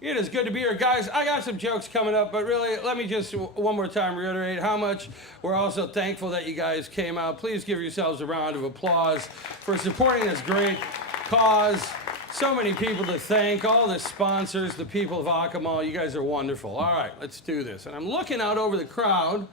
It is good to be here, guys. I got some jokes coming up, but really, let me just one more time reiterate how much we're also thankful that you guys came out. Please give yourselves a round of applause for supporting this great cause. So many people to thank, all the sponsors, the people of Akumal. You guys are wonderful. All right, let's do this. And I'm looking out over the crowd,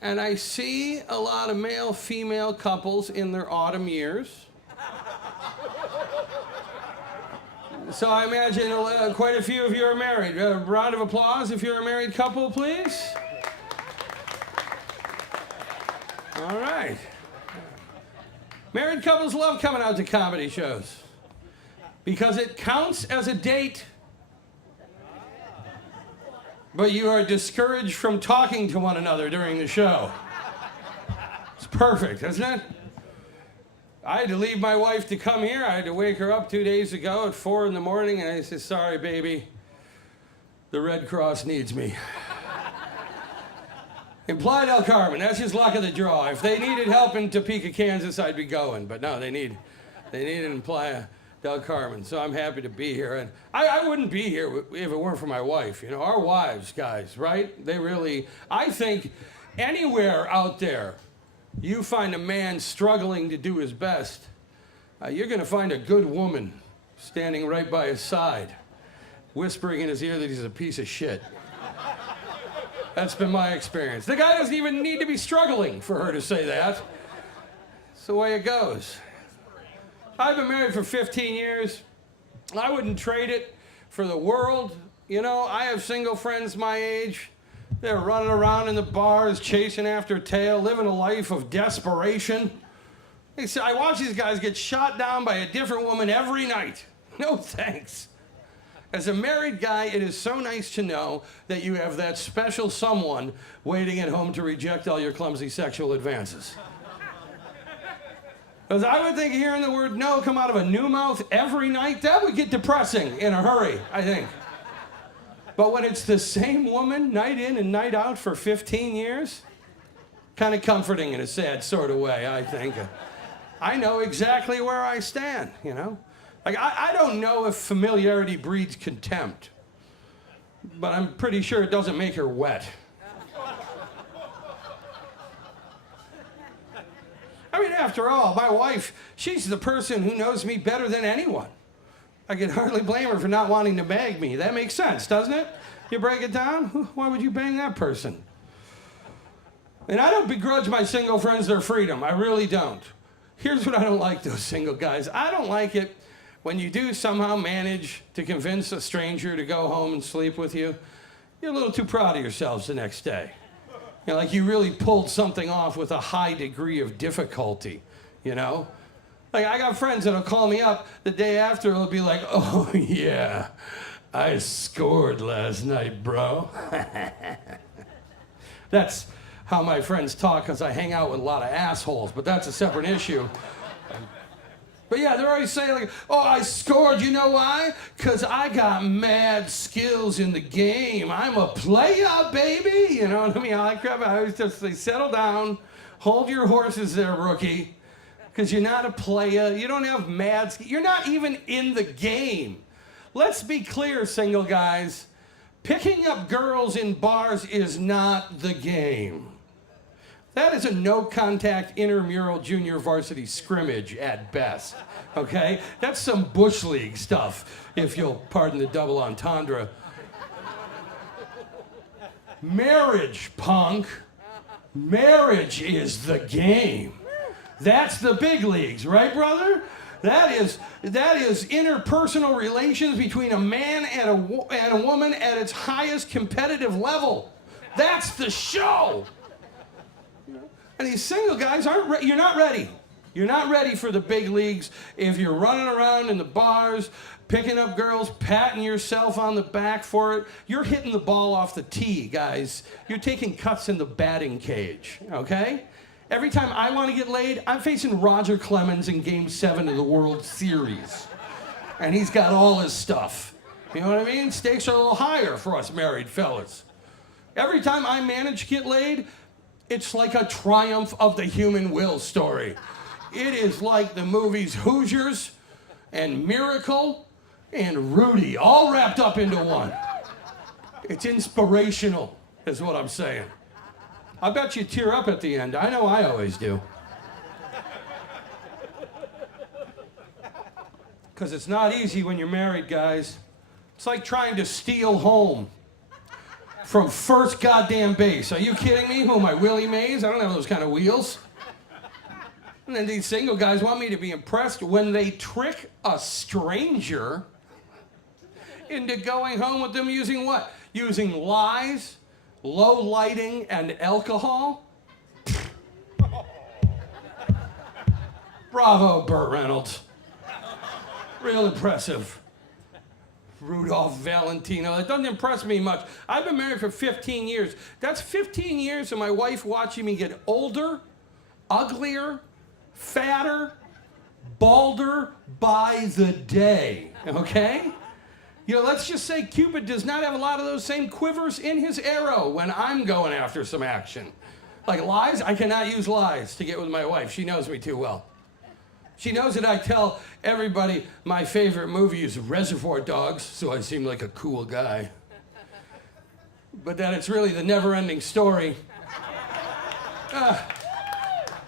and I see a lot of male-female couples in their autumn years. So I imagine quite a few of you are married. A round of applause if you're a married couple, please. All right. Married couples love coming out to comedy shows because it counts as a date, but you are discouraged from talking to one another during the show. It's perfect, isn't it? I had to leave my wife to come here. I had to wake her up 2 days ago at 4 in the morning, and I said, sorry, baby, the Red Cross needs me. Implied El Carmen, that's just luck of the draw. If they needed help in Topeka, Kansas, I'd be going. But no, they need an Implied El Carmen, so I'm happy to be here. And I wouldn't be here if it weren't for my wife. You know, our wives, guys, right? They really, I think anywhere out there, you find a man struggling to do his best, you're going to find a good woman standing right by his side, whispering in his ear that he's a piece of shit. That's been my experience. The guy doesn't even need to be struggling for her to say that. It's the way it goes. I've been married for 15 years. I wouldn't trade it for the world. You know, I have single friends my age. They're running around in the bars, chasing after tail, living a life of desperation. I watch these guys get shot down by a different woman every night. No thanks. As a married guy, it is so nice to know that you have that special someone waiting at home to reject all your clumsy sexual advances. Because I would think hearing the word no come out of a new mouth every night, that would get depressing in a hurry, I think. But when it's the same woman night in and night out for 15 years, kind of comforting in a sad sort of way, I think. I know exactly where I stand, you know? Like, I don't know if familiarity breeds contempt, but I'm pretty sure it doesn't make her wet. I mean, after all, my wife, she's the person who knows me better than anyone. I can hardly blame her for not wanting to bang me. That makes sense, doesn't it? You break it down, why would you bang that person? And I don't begrudge my single friends their freedom. I really don't. Here's what I don't like, those single guys. I don't like it when you do somehow manage to convince a stranger to go home and sleep with you. You're a little too proud of yourselves the next day. You know, like you really pulled something off with a high degree of difficulty, you know? Like, I got friends that'll call me up the day after, it'll be like, oh, yeah, I scored last night, bro. That's how my friends talk, because I hang out with a lot of assholes, but that's a separate issue. But yeah, they're always saying, like, oh, I scored, you know why? Because I got mad skills in the game. I'm a player, baby. You know what I mean? I like crap. I always just say, settle down, hold your horses there, rookie. Because you're not a player, you don't have mad skills, you're not even in the game. Let's be clear, single guys. Picking up girls in bars is not the game. That is a no-contact intramural junior varsity scrimmage at best, okay? That's some Bush League stuff, if you'll pardon the double entendre. Marriage, punk. Marriage is the game. That's the big leagues, right, brother? That is interpersonal relations between a man and a woman at its highest competitive level. That's the show. And these single guys aren't you're not ready. You're not ready for the big leagues if you're running around in the bars, picking up girls, patting yourself on the back for it. You're hitting the ball off the tee, guys. You're taking cuts in the batting cage, okay? Every time I want to get laid, I'm facing Roger Clemens in Game 7 of the World Series. And he's got all his stuff. You know what I mean? Stakes are a little higher for us married fellas. Every time I manage to get laid, it's like a triumph of the human will story. It is like the movies Hoosiers and Miracle and Rudy all wrapped up into one. It's inspirational, is what I'm saying. I bet you tear up at the end. I know I always do. Because it's not easy when you're married, guys. It's like trying to steal home from first goddamn base. Are you kidding me? Who am I, Willie Mays? I don't have those kind of wheels. And then these single guys want me to be impressed when they trick a stranger into going home with them using what? Using lies, low lighting, and alcohol? Bravo, Burt Reynolds. Real impressive. Rudolph Valentino. It doesn't impress me much. I've been married for 15 years. That's 15 years of my wife watching me get older, uglier, fatter, balder by the day, okay? You know, let's just say Cupid does not have a lot of those same quivers in his arrow when I'm going after some action. Like lies, I cannot use lies to get with my wife. She knows me too well. She knows that I tell everybody my favorite movie is Reservoir Dogs, so I seem like a cool guy. But that it's really the never-ending story.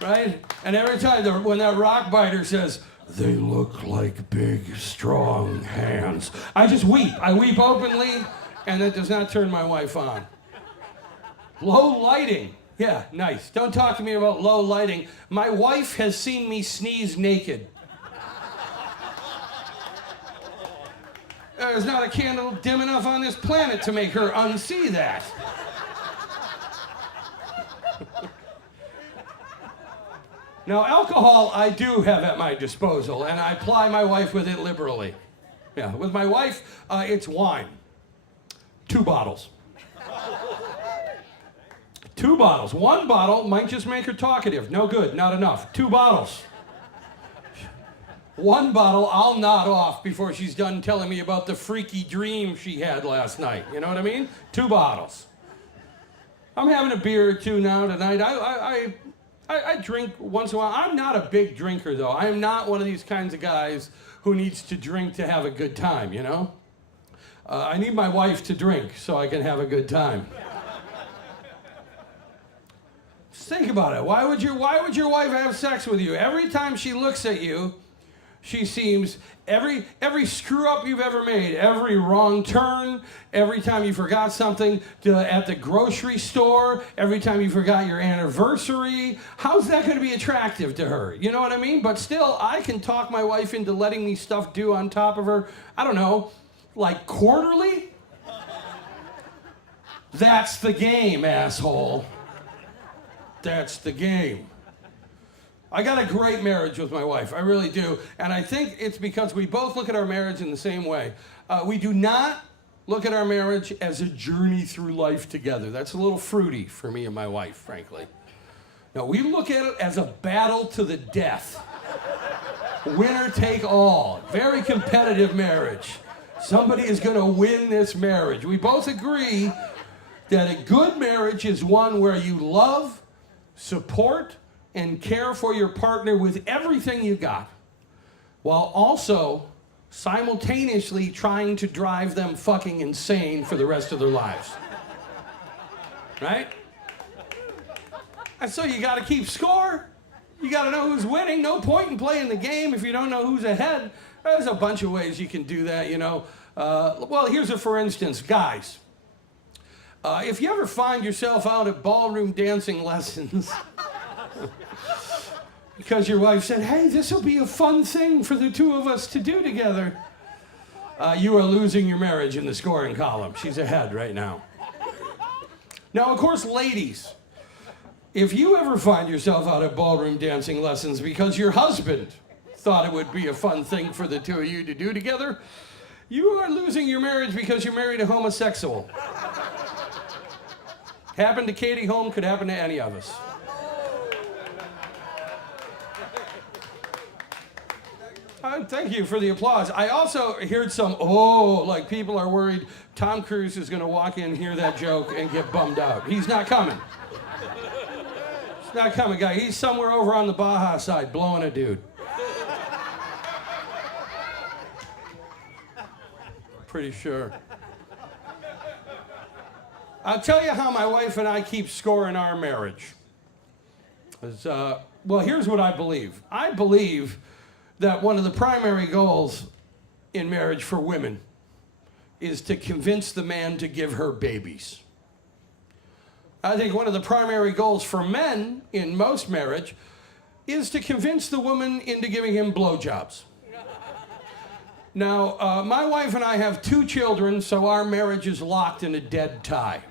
Right? And every time when that rock biter says, "They look like big, strong hands," I just weep. I weep openly, and that does not turn my wife on. Low lighting. Yeah, nice. Don't talk to me about low lighting. My wife has seen me sneeze naked. There's not a candle dim enough on this planet to make her unsee that. Now, alcohol I do have at my disposal, and I ply my wife with it liberally. Yeah, with my wife, it's wine. 2 bottles. 2 bottles. 1 bottle might just make her talkative. No good, not enough. 2 bottles. 1 bottle I'll nod off before she's done telling me about the freaky dream she had last night. You know what I mean? 2 bottles. I'm having a beer or 2 now tonight. I drink once in a while. I'm not a big drinker, though. I'm not one of these kinds of guys who needs to drink to have a good time, you know? I need my wife to drink so I can have a good time. Think about it. Why would your wife have sex with you? Every time she looks at you, she seems every screw up you've ever made, every wrong turn, every time you forgot something at the grocery store, every time you forgot your anniversary. How's that going to be attractive to her? You know what I mean? But still, I can talk my wife into letting me stuff due on top of her. I don't know, like quarterly? That's the game, asshole. That's the game. I got a great marriage with my wife. I really do. And I think it's because we both look at our marriage in the same way. We do not look at our marriage as a journey through life together. That's a little fruity for me and my wife, frankly. No, we look at it as a battle to the death. Winner take all. Very competitive marriage. Somebody is going to win this marriage. We both agree that a good marriage is one where you love, support, and care for your partner with everything you got, while also simultaneously trying to drive them fucking insane for the rest of their lives. Right? And so you gotta keep score. You gotta know who's winning. No point in playing the game if you don't know who's ahead. There's a bunch of ways you can do that, you know. Well, here's a for instance, guys. If you ever find yourself out at ballroom dancing lessons because your wife said, "Hey, this will be a fun thing for the 2 of us to do together," you are losing your marriage in the scoring column. She's ahead right now. Now, of course, ladies, if you ever find yourself out at ballroom dancing lessons because your husband thought it would be a fun thing for the 2 of you to do together, you are losing your marriage because you married a homosexual. Happened to Katie Holm, could happen to any of us. Thank you for the applause. I also heard some, like people are worried Tom Cruise is going to walk in, hear that joke, and get bummed out. He's not coming. He's not coming, guy. He's somewhere over on the Baja side blowing a dude. pretty sure. I'll tell you how my wife and I keep score in our marriage. Well, here's what I believe. I believe that one of the primary goals in marriage for women is to convince the man to give her babies. I think one of the primary goals for men in most marriage is to convince the woman into giving him blowjobs. Now, my wife and I have 2 children, so our marriage is locked in a dead tie.